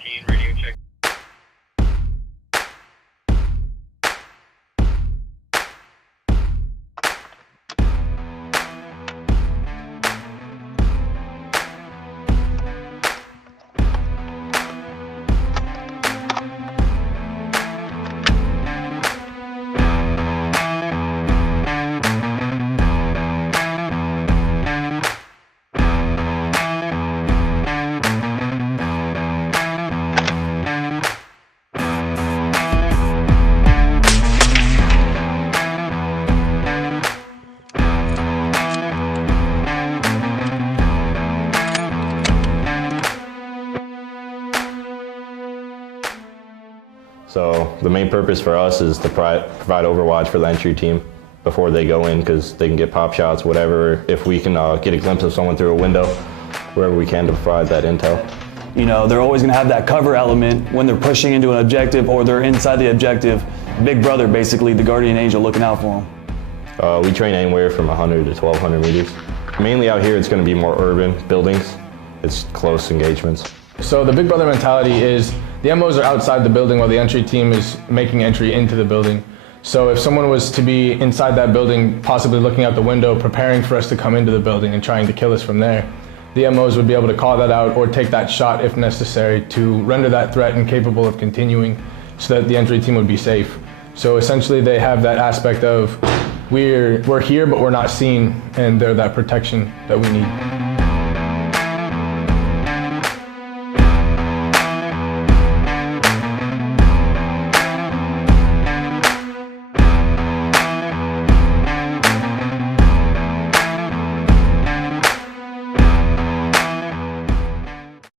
15, radio check. So the main purpose for us is to provide overwatch for the entry team before they go in, because they can get pop shots, whatever. If we can get a glimpse of someone through a window, wherever we can to provide that intel. You know, they're always going to have that cover element when they're pushing into an objective or they're inside the objective. Big brother, basically, the guardian angel looking out for them. We train anywhere from 100 to 1,200 meters. Mainly out here, it's going to be more urban buildings. It's close engagements. So the big brother mentality is the MOs are outside the building while the entry team is making entry into the building. So if someone was to be inside that building, possibly looking out the window, preparing for us to come into the building and trying to kill us from there, the MOs would be able to call that out or take that shot if necessary to render that threat incapable of continuing so that the entry team would be safe. So essentially they have that aspect of we're here but we're not seen, and they're that protection that we need.